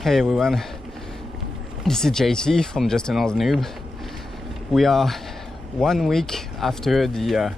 Hey everyone, this is JC from Just Another Noob. We are 1 week after the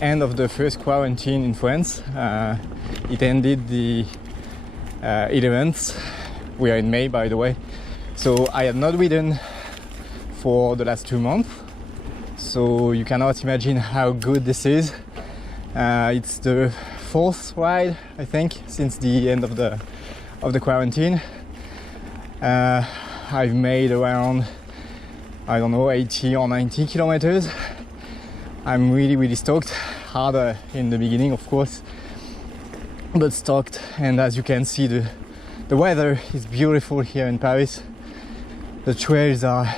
end of the first quarantine in France. It ended the 11th. We are in May, by the way. So I have not ridden for the last 2 months. So you cannot imagine how good this is. It's the 4th ride, I think, since the end of the quarantine. I've made around, I don't know, 80 or 90 kilometers. I'm really stoked. Harder in the beginning, of course, but stoked. And as you can see, the weather is beautiful here in Paris. The trails are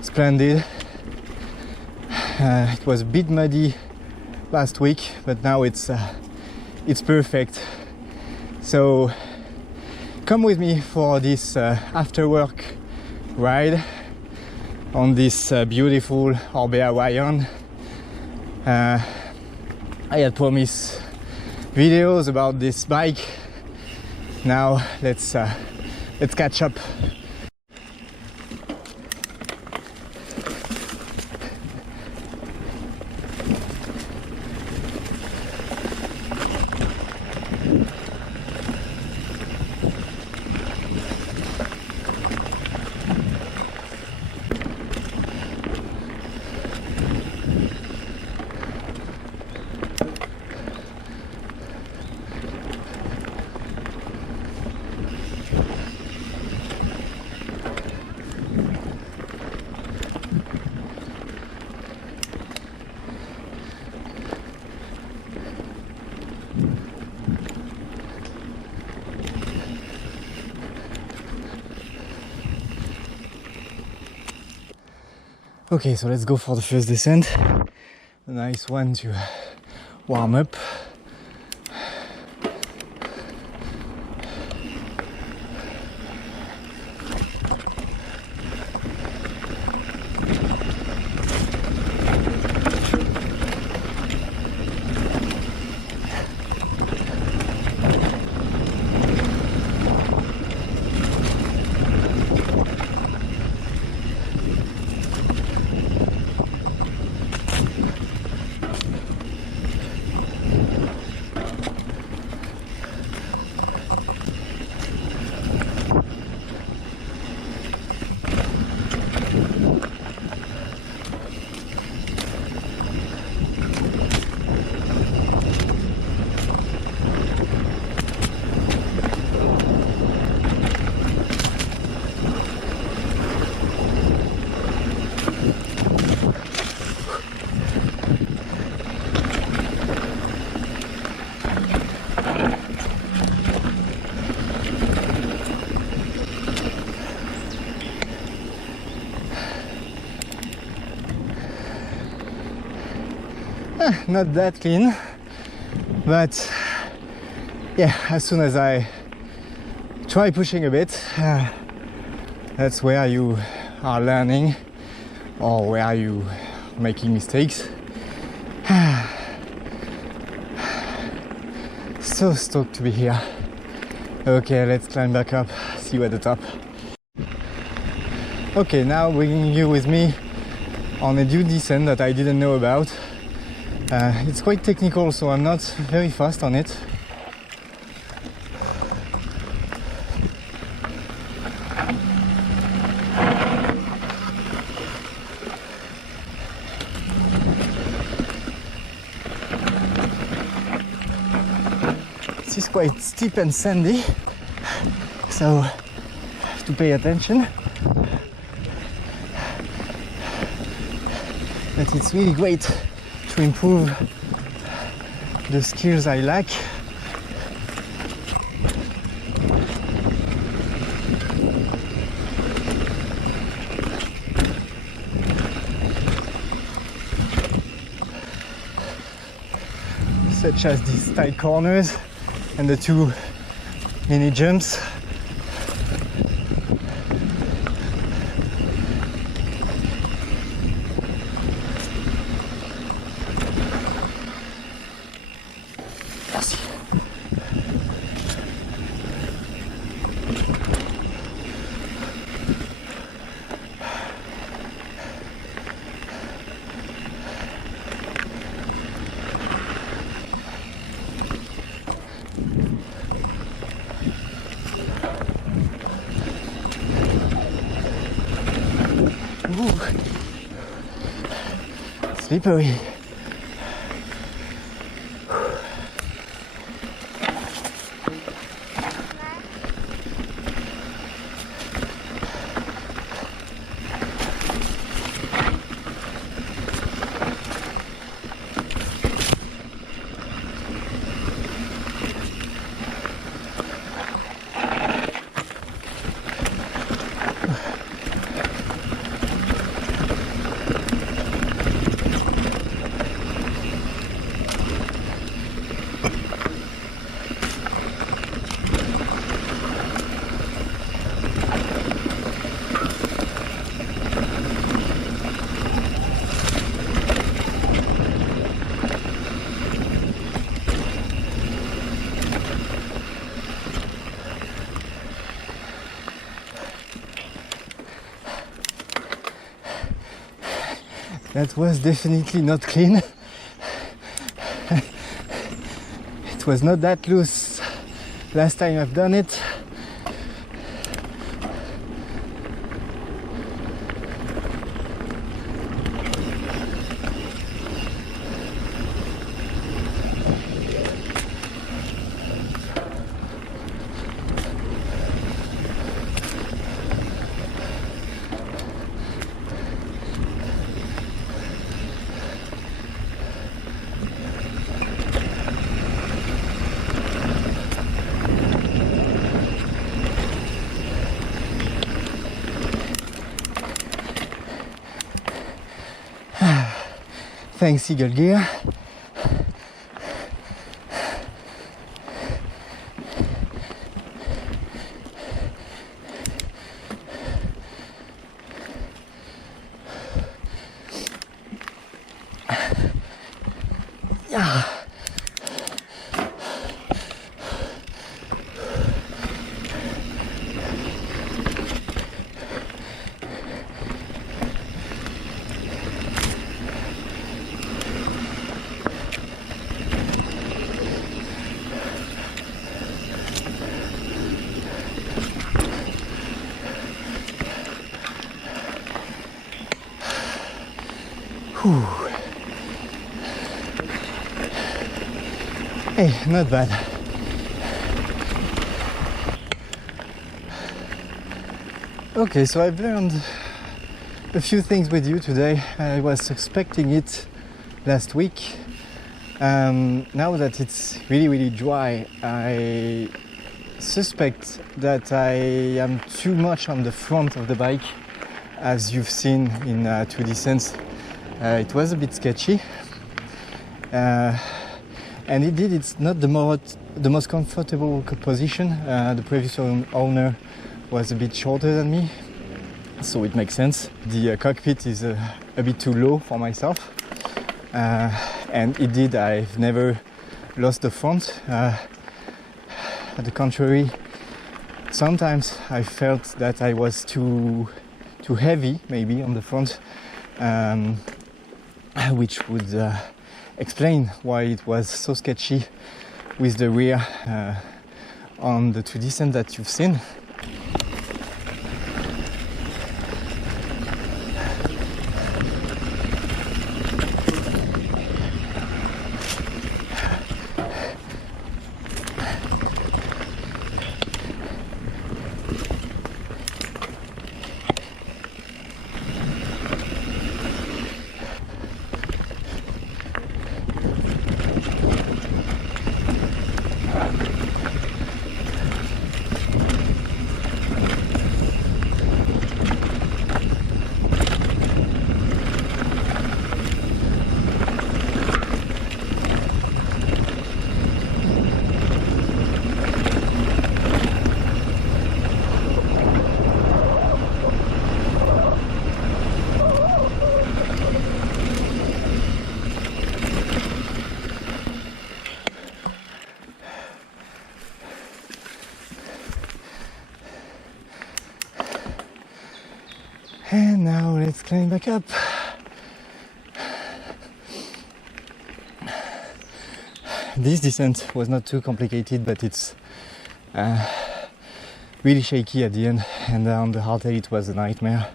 splendid. It was a bit muddy last week, but now it's perfect. So come with me for this after-work ride on this beautiful Orbea Rallon. I had promised videos about this bike. Now let's catch up. Okay, so let's go for the first descent. A nice one to warm up. Not that clean, but yeah, as soon as I try pushing a bit, that's where you are learning or where you making mistakes. So stoked to be here. Okay, let's climb back up, see you at the top. Okay, now bringing you with me on a new descent that I didn't know about. It's quite technical, so I'm not very fast on it. This is quite steep and sandy, so I have to pay attention. But it's really great to improve the skills I lack. Such as these tight corners and the 2 mini jumps. Merci. slippery. That was definitely not clean. It was not that loose last time I've done it. Thanks, Eagle Gear. Yeah. Whew. Hey, not bad. Okay, so I've learned a few things with you today. I was suspecting it last week. Now that it's really dry, I suspect that I am too much on the front of the bike, as you've seen in two descents. It was a bit sketchy, and indeed it's not the most comfortable position. The previous owner was a bit shorter than me, so it makes sense. The cockpit is a bit too low for myself, and indeed I've never lost the front. At the contrary, sometimes I felt that I was too heavy maybe on the front, which would explain why it was so sketchy with the rear on the two descent that you've seen. And now let's climb back up. This descent was not too complicated, but it's really shaky at the end, and on the hardtail it was a nightmare,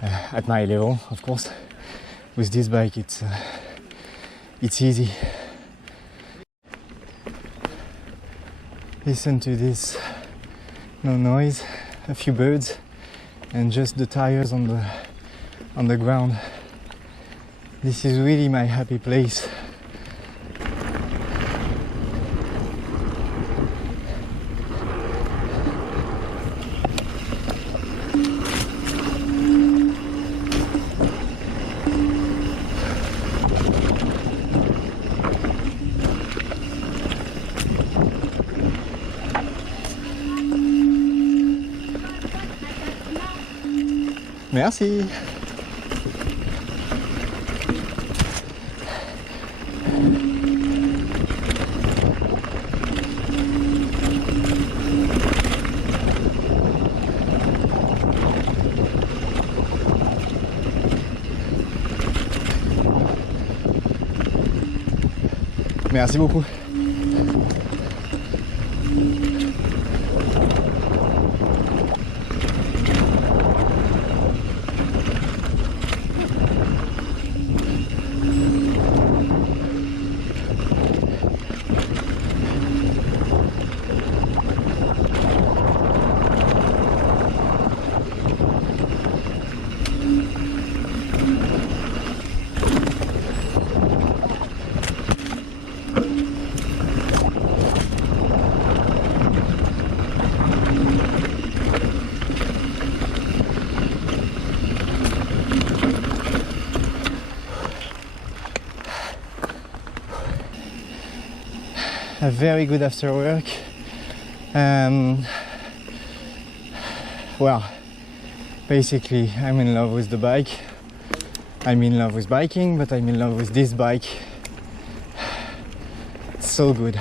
at my level of course. with this bike it's easy. Listen to this, no noise, a few birds, and just the tires on the ground. This is really my happy place. Merci. Merci beaucoup. A very good after work. Well, basically I'm in love with the bike. I'm in love with biking, but I'm in love with this bike. It's so good.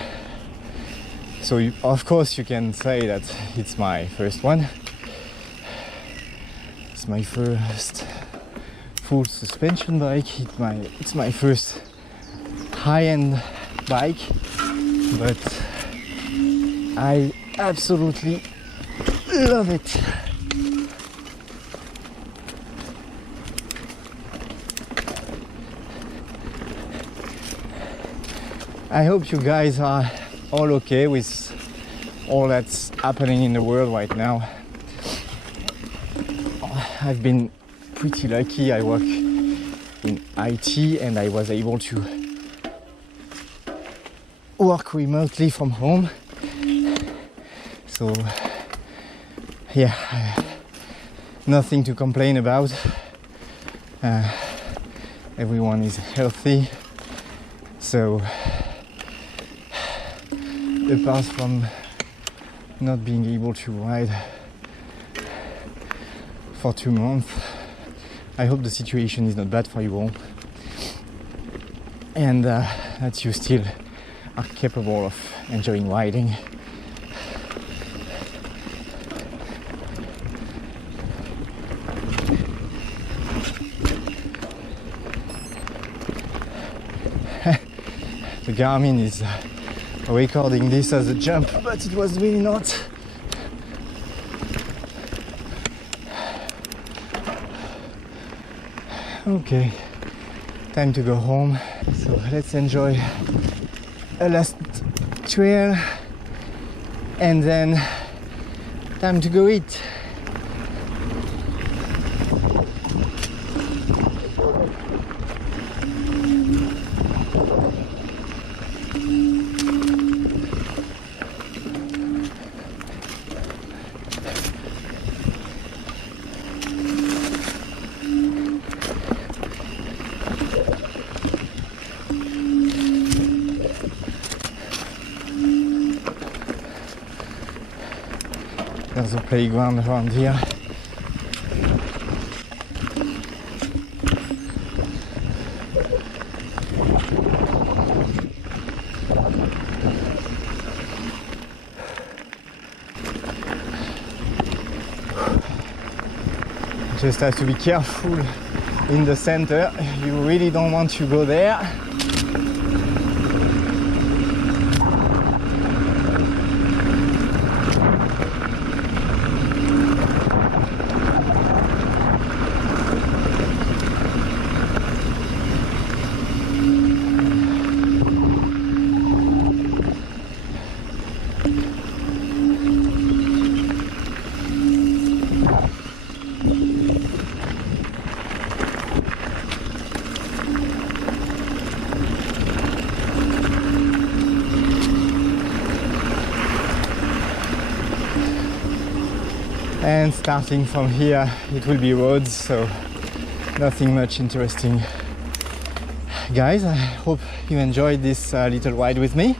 So of course you can say that it's my first one. It's my first full suspension bike. It's my first high-end bike. But I absolutely love it. I hope you guys are all okay with all that's happening in the world right now. I've been pretty lucky. I work in IT and I was able to work remotely from home, so yeah, nothing to complain about. Everyone is healthy, so apart from not being able to ride for 2 months, I hope the situation is not bad for you all, and that you still are capable of enjoying riding. The Garmin is recording this as a jump, but it was really not. Okay, time to go home. So let's enjoy a last trail and then time to go eat. There's a playground around here. Just have to be careful in the center. You really don't want to go there. and starting from here it will be roads, so nothing much interesting. Guys, I hope you enjoyed this little ride with me.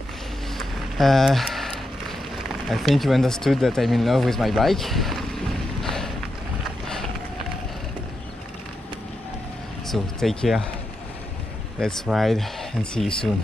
I think you understood that I'm in love with my bike. So take care, let's ride and see you soon.